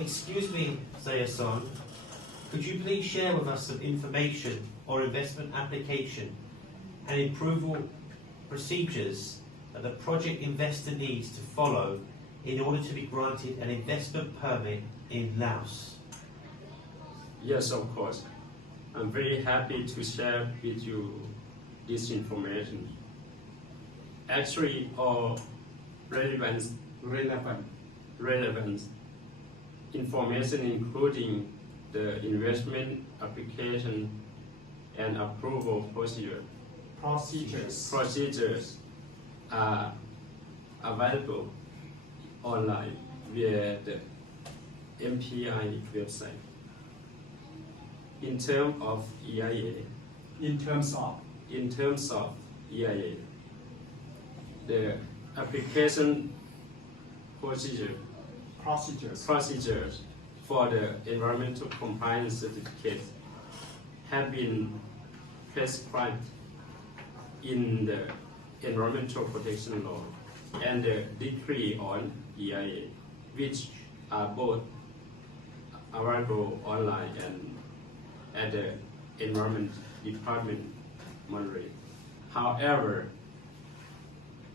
Excuse me, Sayason. Could you please share with us some information or investment application and approval procedures that the project investor needs to follow in order to be granted an investment permit in Laos? Yes, of course. I'm very happy to share with you this information. Actually, all relevant information, including the investment application and approval procedures are available online via the MPI website. In terms of EIA, the application procedures for the environmental compliance certificate have been prescribed in the Environmental Protection Law and the Decree on EIA, which are both available online and at the Environment Department, Monterey. However,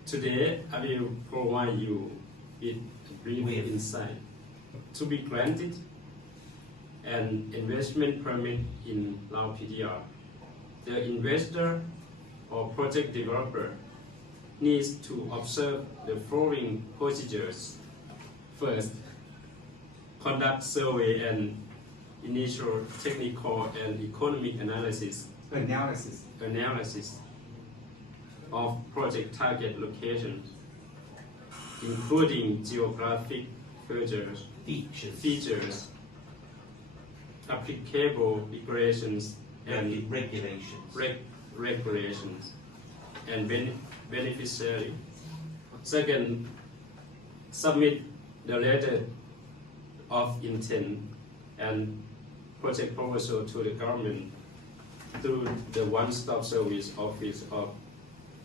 today I will provide you with a brief insight. To be granted an investment permit in Lao PDR, the investor or project developer needs to observe the following procedures. First, conduct survey and initial technical and economic analysis of project target locations, including geographic features, applicable regulations and regulations, and beneficiary. Second, submit the letter of intent and project proposal to the government through the one-stop service office of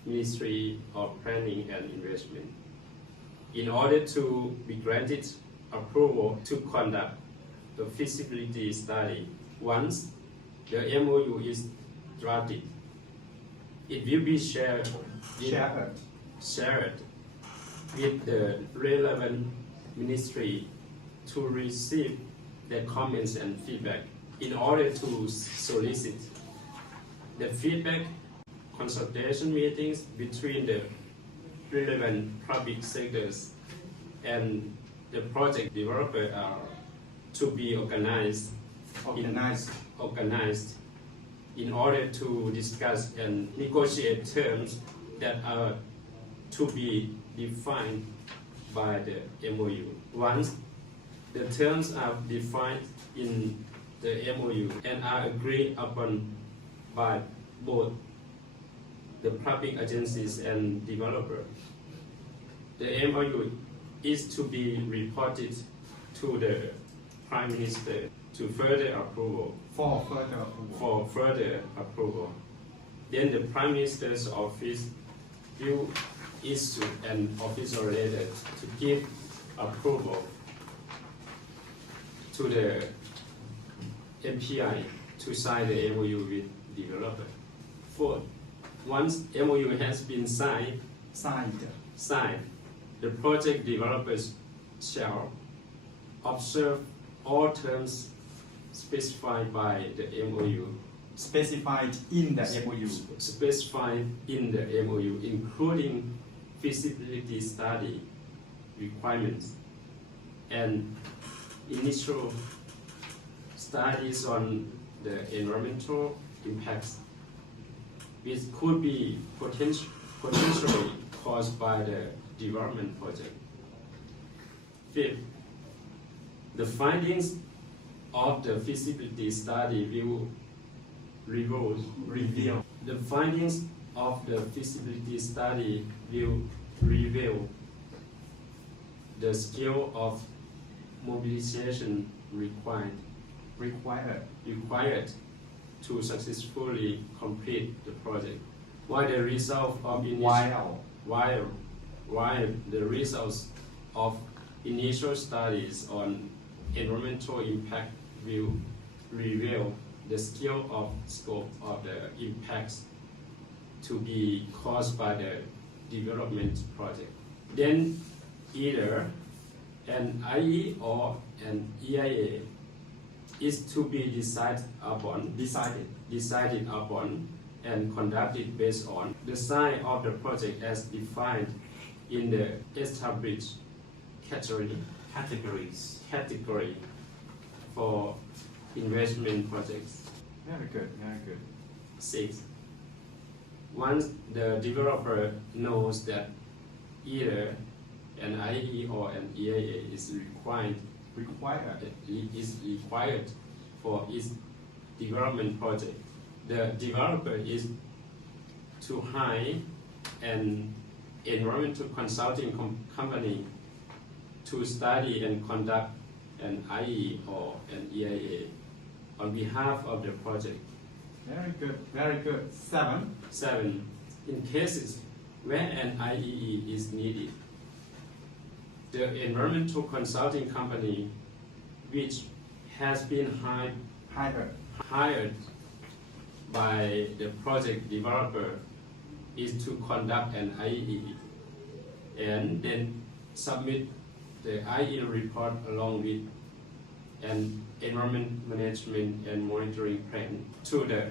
Ministry of Planning and Investment in order to be granted approval to conduct the feasibility study. Once the MOU is drafted, it will be shared with the relevant ministry to receive their comments and feedback in order to solicit the feedback. Consultation meetings between the relevant public sectors and the project developer are to be organized in order to discuss and negotiate terms that are to be defined by the MOU. Once the terms are defined in the MOU and are agreed upon by both the public agencies and developer, the MOU is to be reported to the Prime Minister for further approval. Then the Prime Minister's office will issue an official letter to give approval to the MPI to sign the MOU with developer. Fourth, once MOU has been signed, the project developers shall observe all terms specified by the MOU. Specified in the MOU, including feasibility study requirements and initial studies on the environmental impacts, which could be potentially caused by the development project. Fifth, the findings of the feasibility study will reveal. The findings of the feasibility study will reveal the scale of mobilization required to successfully complete the project. While the results of initial studies on environmental impact will reveal the scale of scope of the impacts to be caused by the development project. Then either an IE or an EIA is to be decided upon and conducted based on the size of the project as defined in the established category for investment projects. Very good, very good. 6. Once the developer knows that either an IE or an EIA is required for its development project, the developer is to hire an environmental consulting company to study and conduct an IE or an EIA on behalf of the project. Very good, very good. 7. 7. In cases where an IEE is needed, the environmental consulting company which has been hired by the project developer is to conduct an IE and then submit the IE report along with an environment management and monitoring plan to the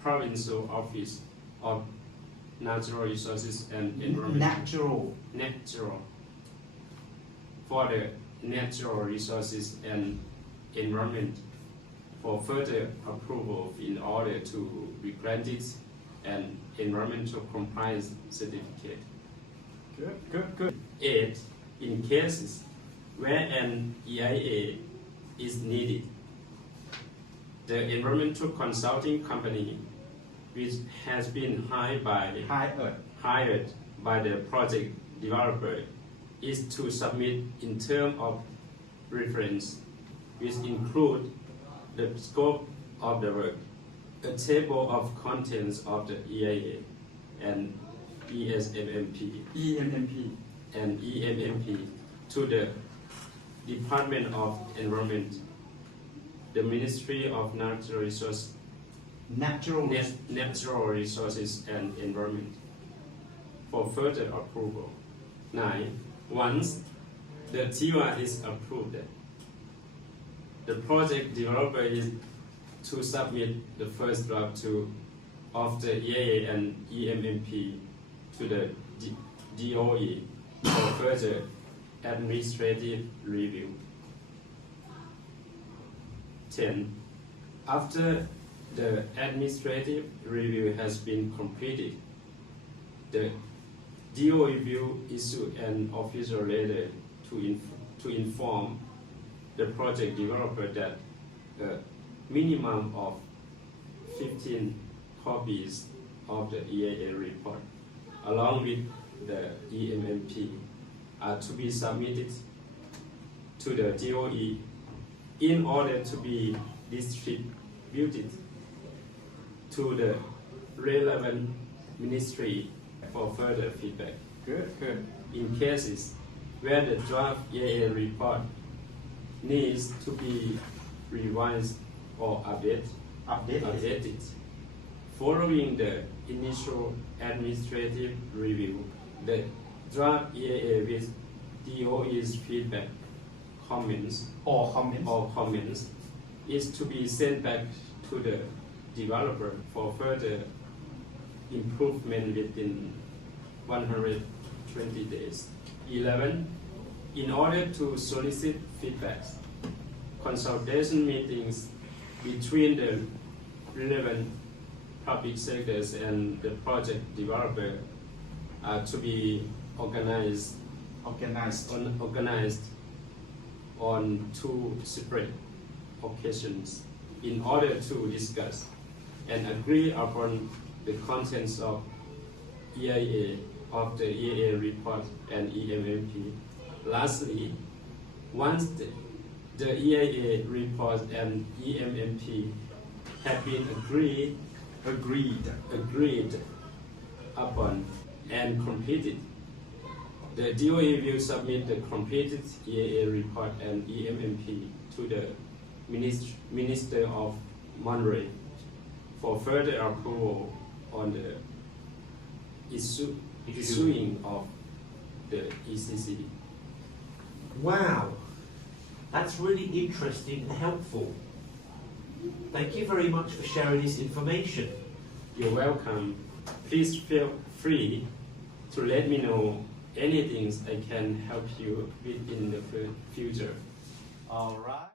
provincial office of natural resources and environment. Natural. For the natural resources and environment for further approval in order to be granted an environmental compliance certificate. Good. 8. In cases where an EIA is needed, the environmental consulting company which has been hired by the project developer is to submit in terms of reference, which include the scope of the work, a table of contents of the EIA and EMMP to the Department of Environment, the Ministry of Natural Resources and Environment for further approval. 9. Once the TIWA is approved, the project developer is to submit the first draft of the EIA and EMMP to the DOE for further administrative review. 10. After the administrative review has been completed, the DOE will issue an official letter to inform the project developer that a minimum of 15 copies of the EIA report along with the EMMP are to be submitted to the DOE in order to be distributed to the relevant ministry for further feedback. Good. In cases where the draft EIA report needs to be revised or updated, following the initial administrative review, the draft EIA with DOE's feedback, comments is to be sent back to the developer for further improvement within 120 days. 11. In order to solicit feedbacks, consultation meetings between the relevant public sectors and the project developer are to be organized on 2 separate occasions in order to discuss and agree upon the contents of EIA, of the EIA report and EMMP. Lastly, once the EIA report and EMMP have been agreed upon and completed, The DOE will submit the completed EAA report and EMMP to the Minister of Monterey for further approval on the issuing of the ECC. Wow, that's really interesting and helpful. Thank you very much for sharing this information. You're welcome. Please feel free to let me know anything I can help you with in the future. All right.